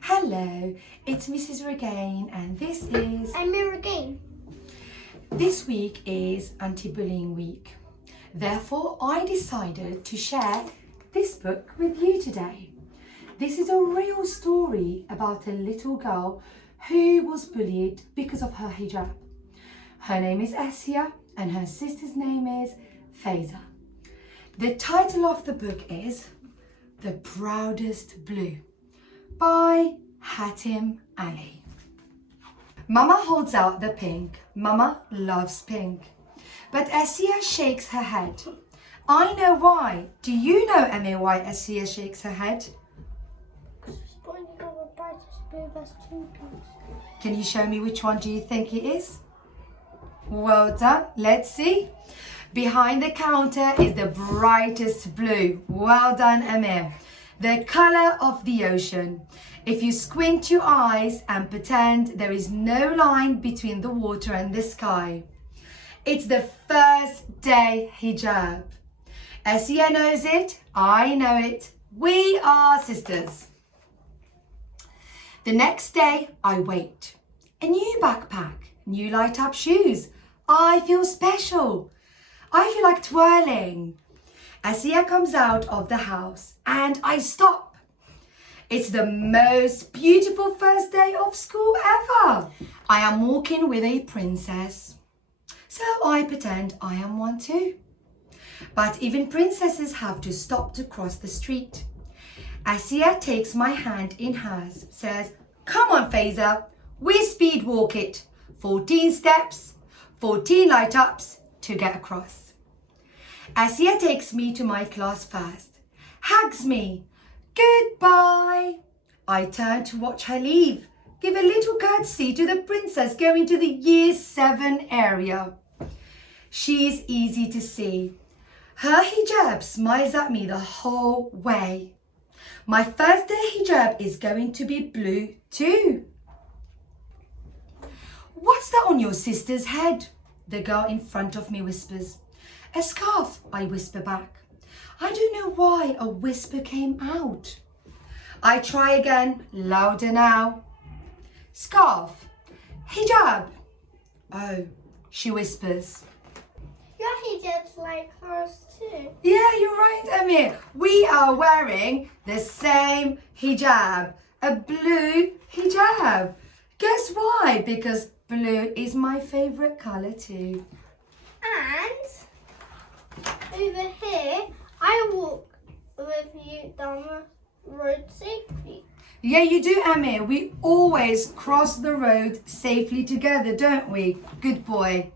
Hello, it's Mrs. Regane and this is... I'm Regane. This week is Anti-Bullying Week. Therefore, I decided to share this book with you today. This is a real story about a little girl who was bullied because of her hijab. Her name is Asia and her sister's name is Faiza. The title of the book is The Proudest Blue by Hatim Ali. Mama holds out the pink. Mama loves pink. But Asia shakes her head. I know why. Do you know, Emma, why Asia shakes her head? Can you show me which one do you think it is? Well done. Let's see. Behind the counter is the brightest blue. Well done, Emma. The color of the ocean. If you squint your eyes and pretend there is no line between the water and the sky. It's the first day hijab. Asia knows it. I know it. We are sisters. The next day, I wait. A new backpack, new light up shoes. I feel special. I feel like twirling. Asia comes out of the house and I stop. It's the most beautiful first day of school ever. I am walking with a princess. So I pretend I am one too. But even princesses have to stop to cross the street. Asia takes my hand in hers, says, "Come on, Faiza, we speed walk it. 14 steps, 14 light ups to get across." Asia takes me to my class first, hugs me. Goodbye. I turn to watch her leave, give a little curtsy to the princess going to the year 7 area. She's easy to see. Her hijab smiles at me the whole way. My first day hijab is going to be blue too. What's that on your sister's head? The girl in front of me whispers. A scarf, I whisper back. I don't know why a whisper came out. I try again, louder now. Scarf, hijab. Oh, she whispers. Your hijab's like hers too. Yeah, you're right, Amir. We are wearing the same hijab, a blue hijab. Guess why? Because blue is my favorite color too. And over here, I walk with you down the road safely. Yeah, you do, Amir. We always cross the road safely together, don't we? Good boy.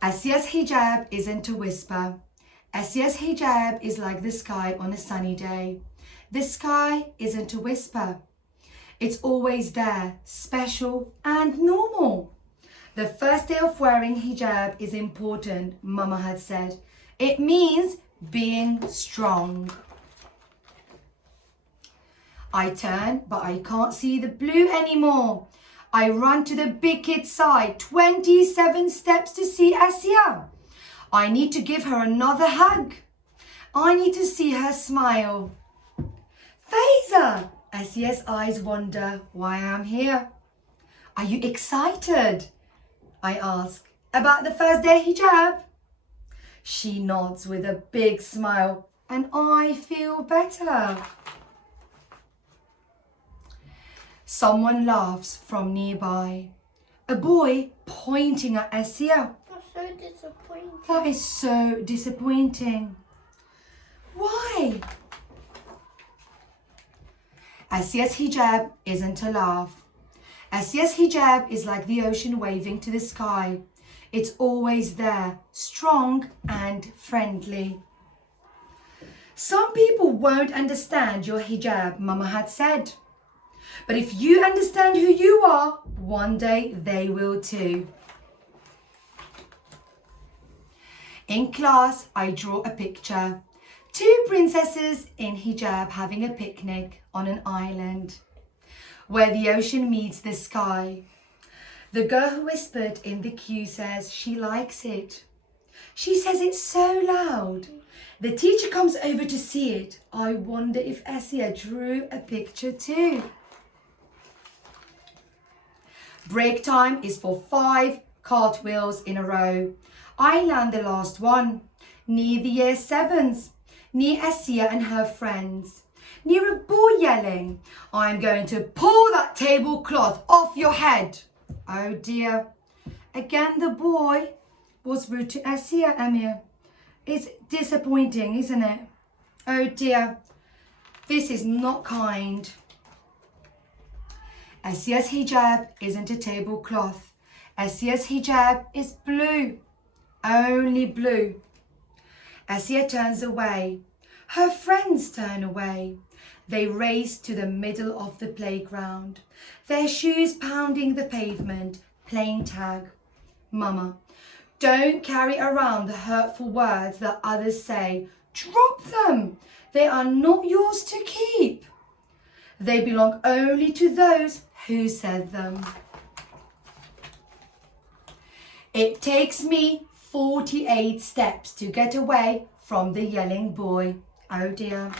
Asia's hijab isn't a whisper. Asia's hijab is like the sky on a sunny day. The sky isn't a whisper. It's always there, special and normal. The first day of wearing hijab is important, Mama had said. It means being strong. I turn, but I can't see the blue anymore. I run to the big kid's side, 27 steps to see Asia. I need to give her another hug. I need to see her smile. Faiza! Asia's eyes wonder why I'm here. Are you excited? I ask. About the first day hijab? She nods with a big smile and I feel better. Someone laughs from nearby. A boy pointing at Asia. That's so disappointing. That is so disappointing. Why? Asia's hijab isn't a laugh. Asia's hijab is like the ocean waving to the sky. It's always there, strong and friendly. Some people won't understand your hijab, Mama had said. But if you understand who you are, one day they will too. In class, I draw a picture. 2 princesses in hijab having a picnic on an island where the ocean meets the sky. The girl who whispered in the queue says she likes it. She says it so loud. The teacher comes over to see it. I wonder if Essia drew a picture too. Break time is for 5 cartwheels in a row. I land the last one. Near the year 7s. Near Essia and her friends. Near a boy yelling, I'm going to pull that tablecloth off your head. Oh dear. Again the boy was rude to Essia, Emir. It's disappointing, isn't it? Oh dear. This is not kind. Essia's hijab isn't a tablecloth. Essia's hijab is blue. Only blue. Essia turns away. Her friends turn away. They race to the middle of the playground, their shoes pounding the pavement, playing tag. Mama, don't carry around the hurtful words that others say. Drop them. They are not yours to keep. They belong only to those who said them. It takes me 48 steps to get away from the yelling boy. Oh dear.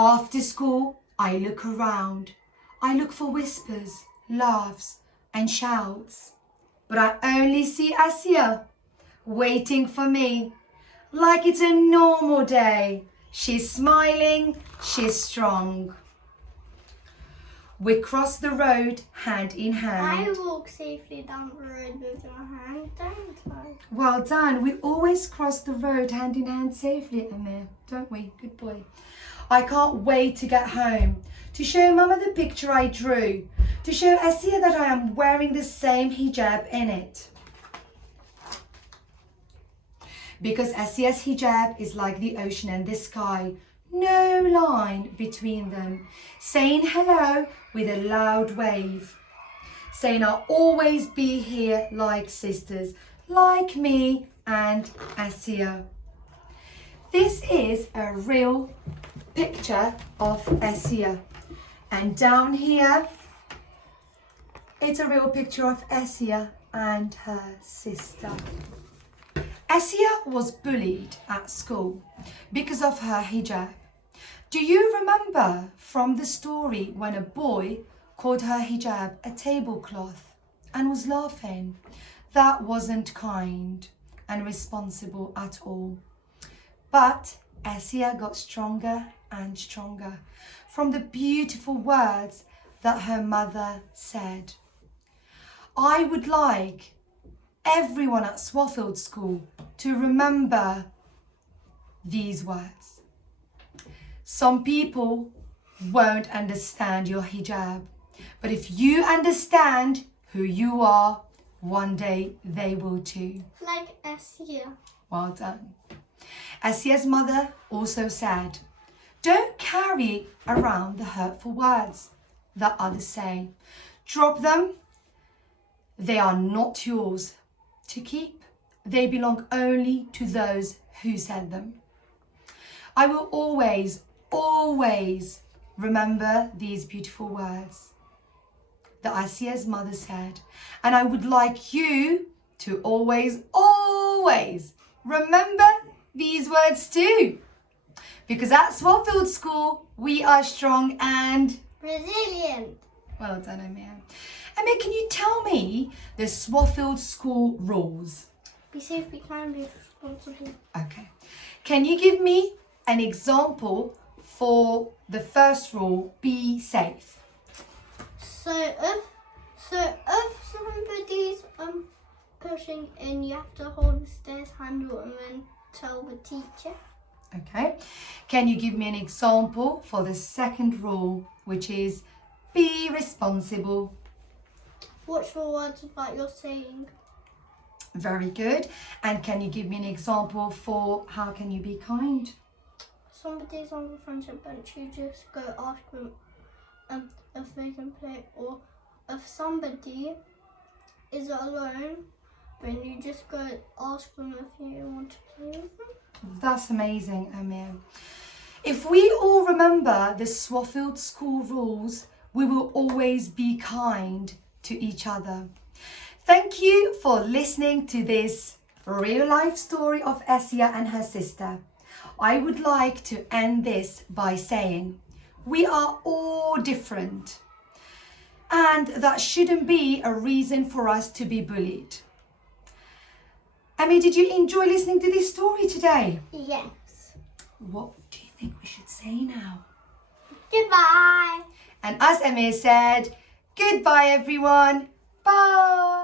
After school, I look around. I look for whispers, laughs and shouts. But I only see Essia waiting for me like it's a normal day. She's smiling, she's strong. We cross the road hand in hand. I walk safely down the road with your hand, don't I? Well done. We always cross the road hand in hand safely, Amir, don't we? Good boy. I can't wait to get home, to show Mama the picture I drew, to show Essia that I am wearing the same hijab in it. Because Essia's hijab is like the ocean and the sky, no line between them, saying hello with a loud wave, saying I'll always be here like sisters, like me and Essia. This is a real picture of Essia, and down here it's a real picture of Essia and her sister. Essia was bullied at school because of her hijab. Do you remember from the story when a boy called her hijab a tablecloth and was laughing? That wasn't kind and responsible at all. But Essia got stronger and stronger from the beautiful words that her mother said. I would like everyone at Swafield School to remember these words. Some people won't understand your hijab, but if you understand who you are, one day they will too. Like Essia. Well done. Essia's mother also said, don't carry around the hurtful words that others say. Drop them. They are not yours to keep. They belong only to those who said them. I will always, always remember these beautiful words that Essia's mother said. And I would like you to always, always remember these words too. Because at Swafield School, we are strong and resilient. Well done, Amir. Amir, can you tell me the Swafield School rules? Be safe, be kind, be responsible. Okay. Can you give me an example for the first rule, be safe? So if somebody's pushing in, you have to hold the stairs handle and then tell the teacher. Okay. Can you give me an example for the second rule, which is be responsible? Watch for words that you're saying. Very good. And can you give me an example for how can you be kind? Somebody's on the friendship bench, you just go ask them if they can play, or if somebody is alone, then you just go ask them if you want to play with them. That's amazing, Amir. If we all remember the Swafield School rules, we will always be kind to each other. Thank you for listening to this real life story of Essia and her sister, I would like to end this by saying we are all different, and that shouldn't be a reason for us to be bullied. Emmy, did you enjoy listening to this story today? Yes. What do you think we should say now? Goodbye. And as Emmy said, goodbye everyone. Bye.